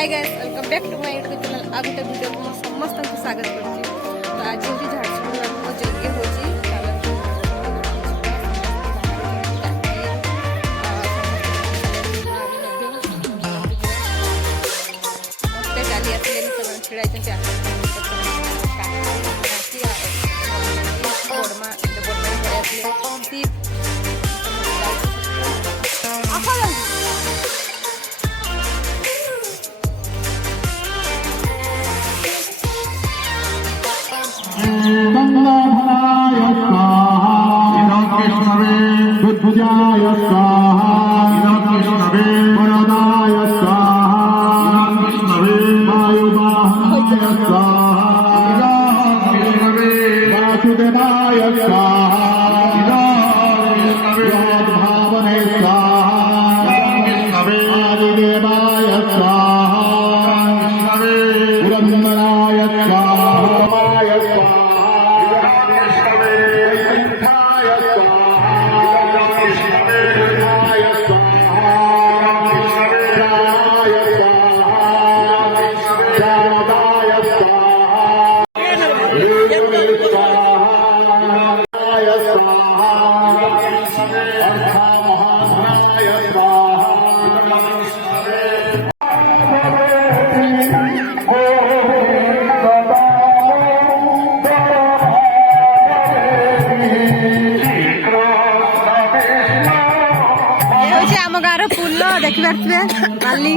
Hi guys welcome back to my YouTube channel आ गोटे video को समस्त को स्वागत करछि। तो आज होची झारसुगुड़ा को यज्ञ होची डाली आसले छिड़ा देखिए काली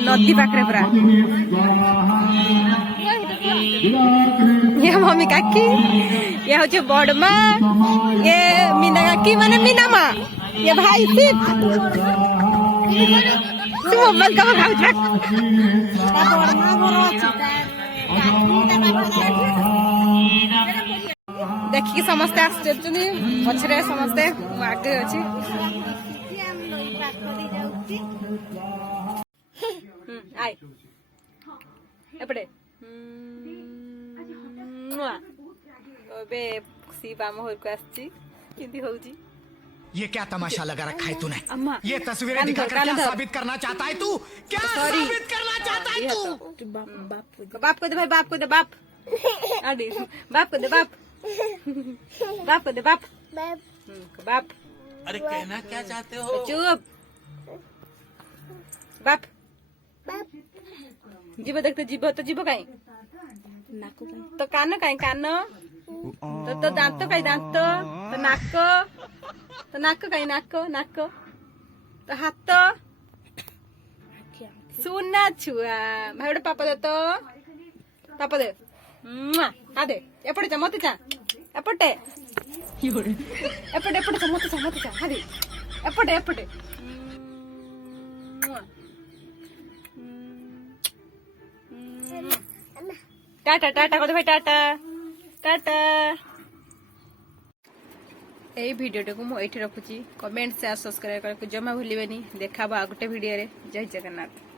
नदी पाखे पूरा ये मम्मी काकी ये हूँ बड़मा ये मीना काकी माने मीना माँ ये भाई सिर्फ मोबाइल का देखिए समस्ते पछरे समस्ते आगे अच्छी आय एपटे शिव आम घर को आसी ये क्या तमाशा लगा रखा है तूने? ये तस्वीरें दिखाकर क्या साबित करना चाहता है तू? क्या साबित करना चाहता है तू? बाप को दे भाई, बाप को दे, बाप बाप को दे, बाप बाप को दे, बाप बाप। अरे कहना क्या चाहते हो? चुप बाप। जीव देखते जीव तो जीव कहीं तो कान कहीं कान तो दांत कहीं दांत तो नाक कहीं नाक तो हाथ सुना छुआ भाई गोटे पापा दे तो पापा दे आ दे एपटे चा मत चा एपटे एपटे एपटे चा मत चा हाँ दे एपटे एपटे टाटा टाटा कर भाई टाटा टाटा। यही वीडियो को मुझे रखुची कमेंट शेयर सब्सक्राइब करने को जमा भूलिए। देखा आ गोटे वीडियो रे। जय जगन्नाथ।